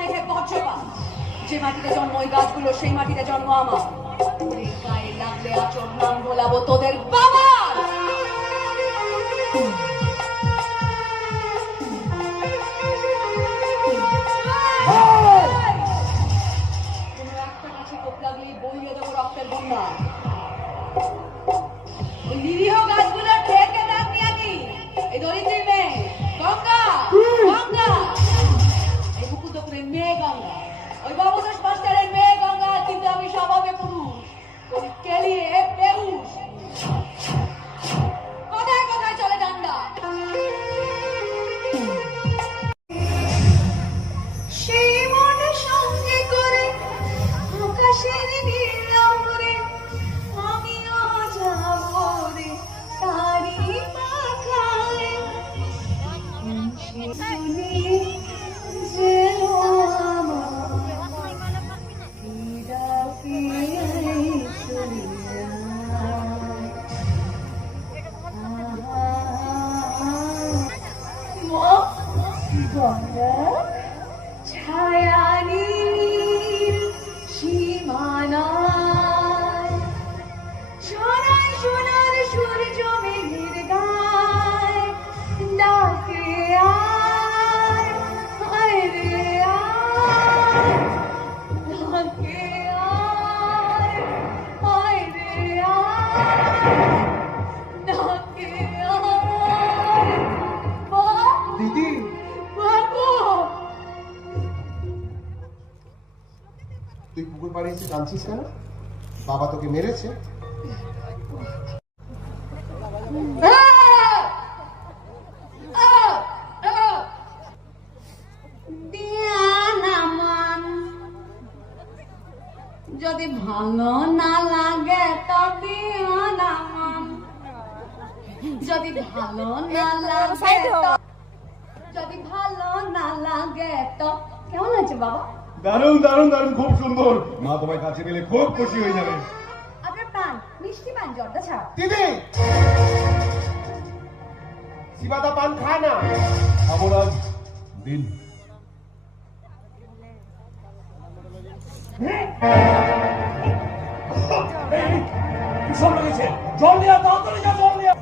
নয় হে বজ্রপাত। যে মাটিতে জন্ম ওই গাছগুলো, সেই মাটিতে জন্ম আমার। ওদের গায়ে লাগলে আচর নাম বলাবো তোদের বাবার। কোনো একটা গাছে কোপ লাগলেই বইয়ে দেবো রক্তের বন্যা। ওই নিরীহ গাছগুলো ঠেকে দেখ নিয়ানি। এই দরিদ্রী মেয়ে গঙ্গা, গঙ্গা, এই মুকুন্দপুরের মেয়ে গঙ্গা, ওই বাবুদাস মাস্টারের মেয়ে গঙ্গা। কিন্তু আমি স্বভাবে পুরুষ, ওই কেলিয়ে বেহুশ। কোথায় কোথায় চলে ডান্ডা। সেই মনে সঙ্গে করে আকাশের নীল উপরে আমিও যাব রে তারি পাখায়। শুনি যে আমার হীরা পিয়াই চলিয়া গঙ্গা ছায়ানীর সীমানায় সোনায় সোনার সূর্য মেঘের গায় ডাকে আয়, আয় রে আয়, ডাকে আয়, আয় রে আয়, ডাকে আয়। দিদি, বাবু, তুই পুকুর পাড়ে এসে কাঁদছিস কেন? বাবা তোকে মেরেছে? যদি ভালো না লাগে তবে নামান, যদি ভালো না লাগে যদি ভালো না লাগে তো। কেমন আছে বাবা? দারুণ দারুণ দারুণ, খুব সুন্দর। মা তোমায় কাছে পেলে খুব খুশি হয়ে যাবে। আপনার পান মিষ্টি পান জর্দা ছাড়া। দিদি, শিবাদা পান খায় না। খাবো না দিন। সব লেগেছে, জল নিয়ে তাড়াতাড়ি যা, জল নিয়ে।